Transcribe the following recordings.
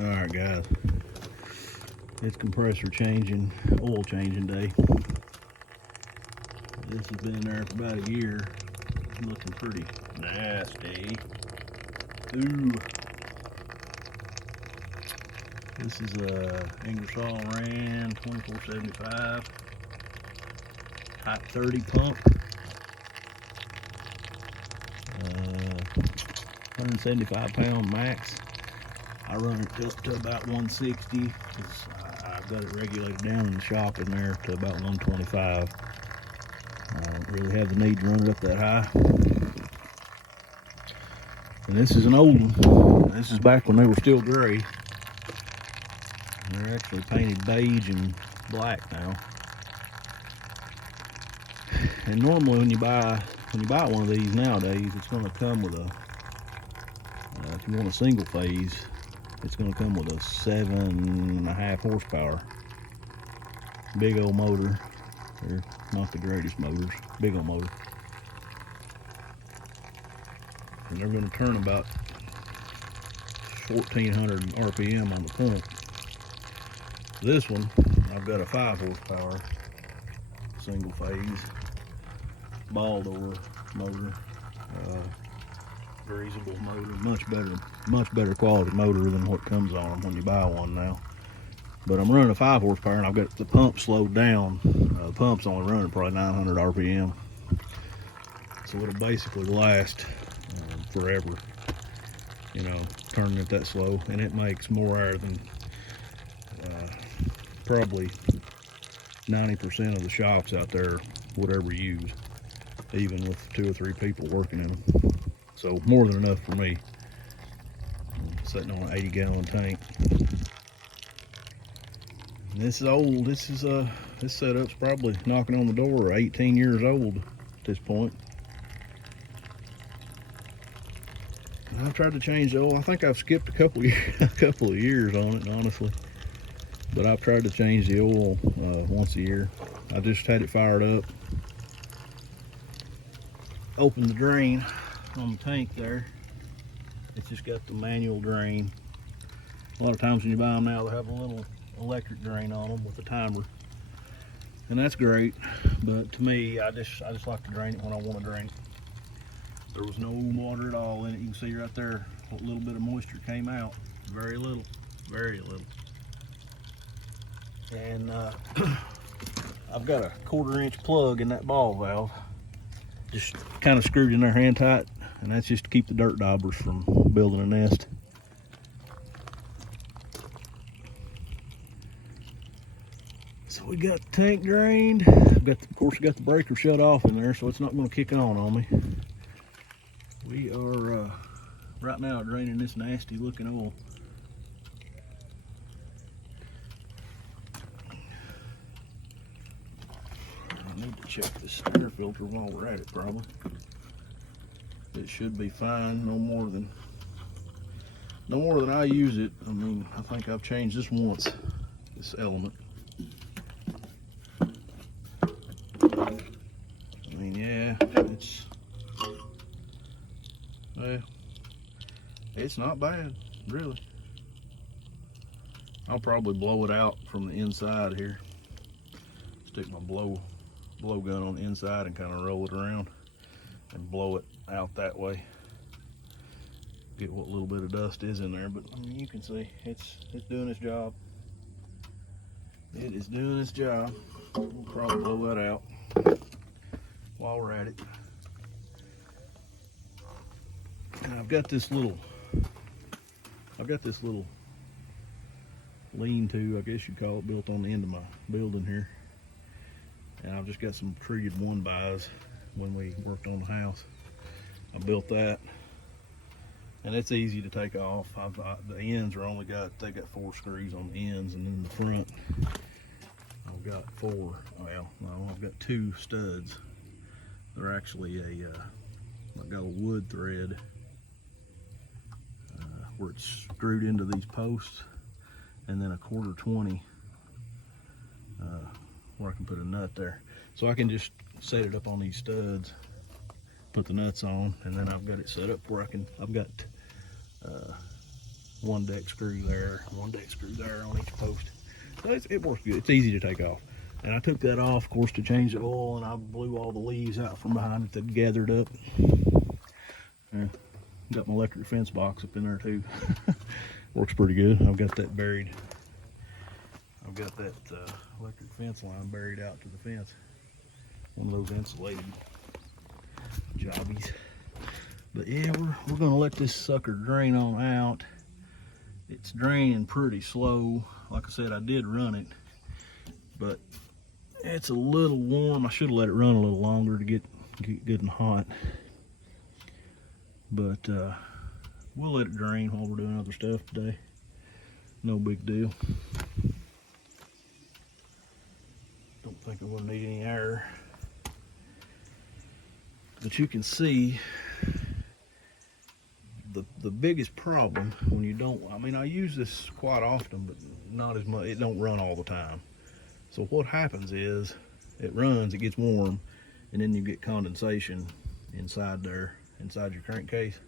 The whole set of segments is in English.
All right, guys. It's compressor changing, oil changing day. This has been there for about a year. It's looking pretty nasty. Ooh. This is a Ingersoll Rand 2475 type 30 pump. 175 pound max. I run it up to about 160 because I've got it regulated down in the shop in there to about 125. I don't really have the need to run it up that high. And this is an old one. This is back when they were still gray. They're actually painted beige and black now. And normally when you buy one of these nowadays, it's going to come with a if you want a single phase, it's going to come with a 7.5 horsepower big old motor. They're not the greatest motors, big old motor, and they're going to turn about 1400 RPM on the pump. This one, I've got a 5 horsepower single phase ball door motor, greasable motor, much better quality motor than what comes on them when you buy one now. But I'm running a 5 horsepower and I've got the pump slowed down. The pump's only running probably 900 RPM, so it'll basically last forever, you know, turning it that slow. And it makes more air than probably 90% of the shops out there would ever use, even with 2 or 3 people working in them. So more than enough for me. I'm sitting on an 80-gallon tank. And this is old. This setup's probably knocking on the door 18 years old at this point. And I've tried to change the oil. I think I've skipped a couple of years on it, honestly. But I've tried to change the oil once a year. I just had it fired up. Opened the drain on the tank there. It's just got the manual drain. A lot of times when you buy them now, they have a little electric drain on them with a timer, and that's great. But to me, I just like to drain it when I want to drain it. There was no water at all in it. You can see right there what little bit of moisture came out. Very little, very little. And I've got a 1/4-inch plug in that ball valve, just kind of screwed in there hand tight, and that's just to keep the dirt daubers from building a nest. So we got the tank drained. Of course, we got the breaker shut off in there, so it's not going to kick on me. We are right now draining this nasty looking oil. I need to check this air filter while we're at it, probably. It should be fine. No more than I use it. I mean, I think I've changed this once, this element. I mean, yeah, it's not bad, really. I'll probably blow it out from the inside here. Stick my blow gun on the inside and kind of roll it around and blow it out that way. Get what little bit of dust is in there, but I mean, you can see it's doing its job. It is doing its job. We'll probably blow that out while we're at it. And I've got this little lean-to, I guess you'd call it, built on the end of my building here. And I've just got some treated 1-bys when we worked on the house. I built that, and it's easy to take off. The ends are they got 4 screws on the ends, and then the front I've got 4. Well, no, I've got 2 studs. They're actually I've got a wood thread where it's screwed into these posts, and then a 1/4-20 where I can put a nut there. So I can just set it up on these studs, put the nuts on, and then I've got it set up where I've got one deck screw there, one deck screw there on each post. So it works good. It's easy to take off. And I took that off, of course, to change the oil, and I blew all the leaves out from behind it that gathered up. Yeah, got my electric fence box up in there too. Works pretty good. I've got that buried. I've got that electric fence line buried out to the fence. One of those insulated jobbies. But yeah, we're gonna let this sucker drain on out. It's draining pretty slow. Like I said, I did run it, but it's a little warm. I should have let it run a little longer to get good and hot. But we'll let it drain while we're doing other stuff today. No big deal. Don't think I'm gonna need any air. But you can see the biggest problem when you don't, I mean, I use this quite often, but not as much. It don't run all the time. So what happens is it runs, it gets warm, and then you get condensation inside there, inside your crankcase.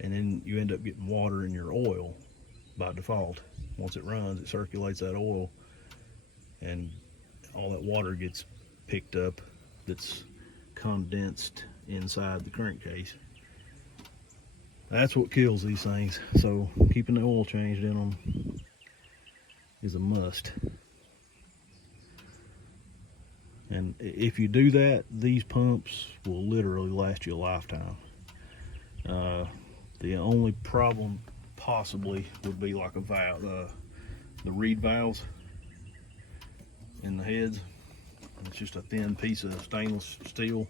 And then you end up getting water in your oil by default. Once it runs, it circulates that oil, and all that water gets picked up that's condensed inside the crankcase. That's what kills these things. So keeping the oil changed in them is a must. And if you do that, these pumps will literally last you a lifetime. The only problem possibly would be like a valve, the reed valves in the heads. It's just a thin piece of stainless steel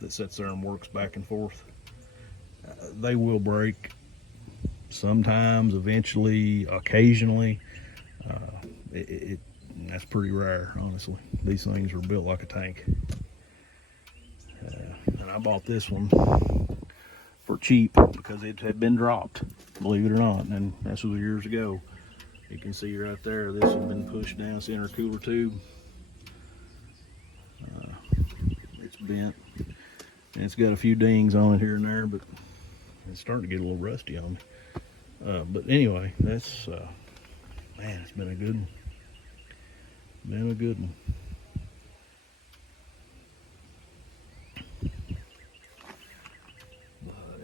that sits there and works back and forth. They will break sometimes, eventually, occasionally. That's pretty rare, honestly. These things were built like a tank. And I bought this one for cheap because it had been dropped, believe it or not. And this was years ago. You can see right there, this had been pushed down this intercooler tube. It's bent, and it's got a few dings on it here and there, but it's starting to get a little rusty on me. But anyway, that's, man, it's been a good one. Been a good one.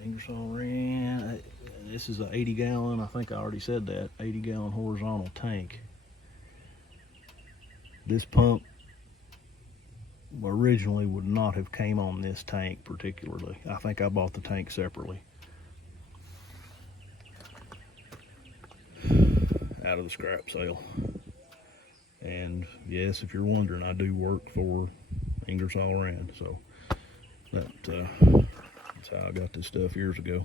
Ingersoll Rand, this is an 80 gallon, I think I already said that, 80 gallon horizontal tank. This pump originally would not have came on this tank particularly. I think I bought the tank separately out of the scrap sale. And yes, if you're wondering, I do work for Ingersoll Rand, so that's how I got this stuff years ago.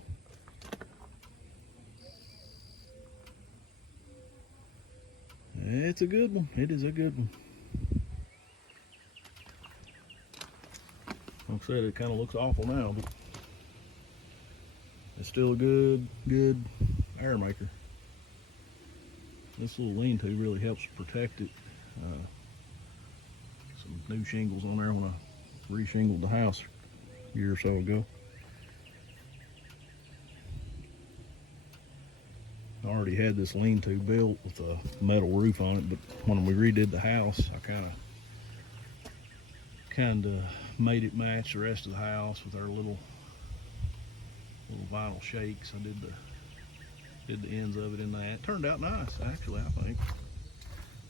It's a good one. It is a good one. Like I said, it kind of looks awful now, but it's still a good air maker. This little lean-to really helps protect it. Some new shingles on there when I re-shingled the house a year or so ago. I already had this lean-to built with a metal roof on it, but when we redid the house, I kind of made it match the rest of the house with our little vinyl shakes. I did the ends of it in that. It turned out nice, actually. I think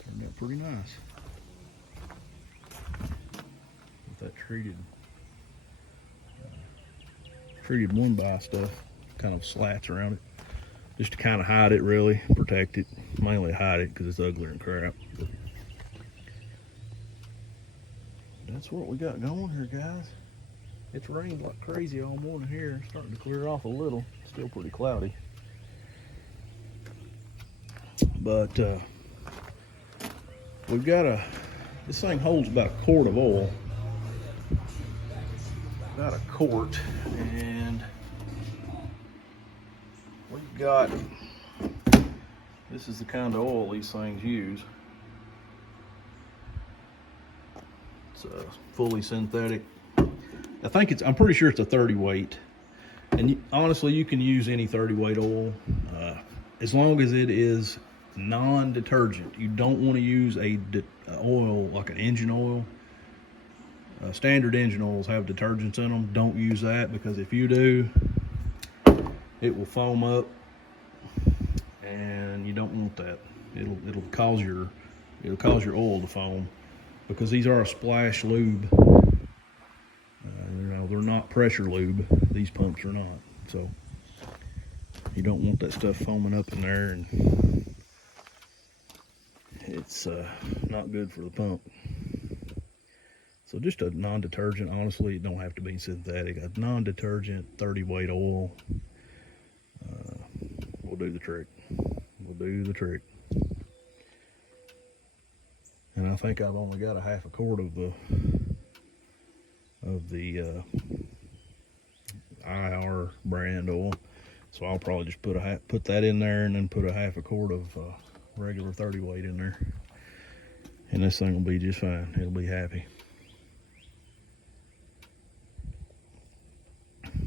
turned out pretty nice with that treated one by stuff, kind of slats around it, just to kind of hide it, really protect it, mainly hide it because it's uglier than crap. But that's what we got going here, guys. It's rained like crazy all morning here. It's starting to clear off a little. Still pretty cloudy. But we've got this thing holds about a quart of oil. About a quart, and we've got, this is the kind of oil these things use. It's fully synthetic. I'm pretty sure it's a 30 weight. And And honestly, you can use any 30 weight oil as long as it is non-detergent. You don't want to use a oil like an engine oil. Standard engine oils have detergents in them. Don't use that, because if you do, it will foam up, and you don't want that. It'll cause your oil to foam, because these are a splash lube. They're not pressure lube. These pumps are not. So you don't want that stuff foaming up in there, and it's not good for the pump. So just a non-detergent, honestly, it don't have to be synthetic. A non-detergent 30 weight oil will do the trick. Will do the trick. And I think I've only got a half a quart of the IR brand oil, so I'll probably just put that in there, and then put a half a quart of regular 30 weight in there, and this thing will be just fine. It'll be happy.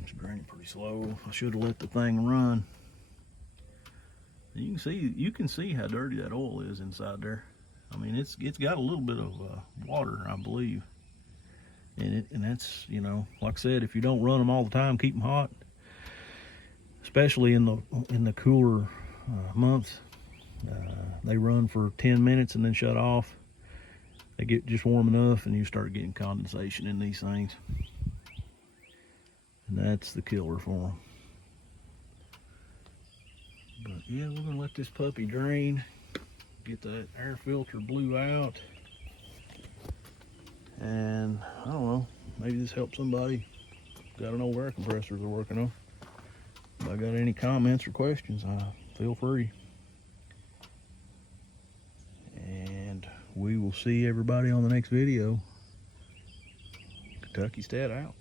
It's draining pretty slow. I should have let the thing run. You can see how dirty that oil is inside there. I mean, it's got a little bit of water, I believe. And that's, you know, like I said, if you don't run them all the time, keep them hot, especially in the cooler months. They run for 10 minutes and then shut off. They get just warm enough, and you start getting condensation in these things, and that's the killer for them. But yeah, we're gonna let this puppy drain, get that air filter blew out. And I don't know, maybe this helps somebody got an old air compressor they're working on. If I got any comments or questions, feel free. And we will see everybody on the next video. Kentucky Stat out.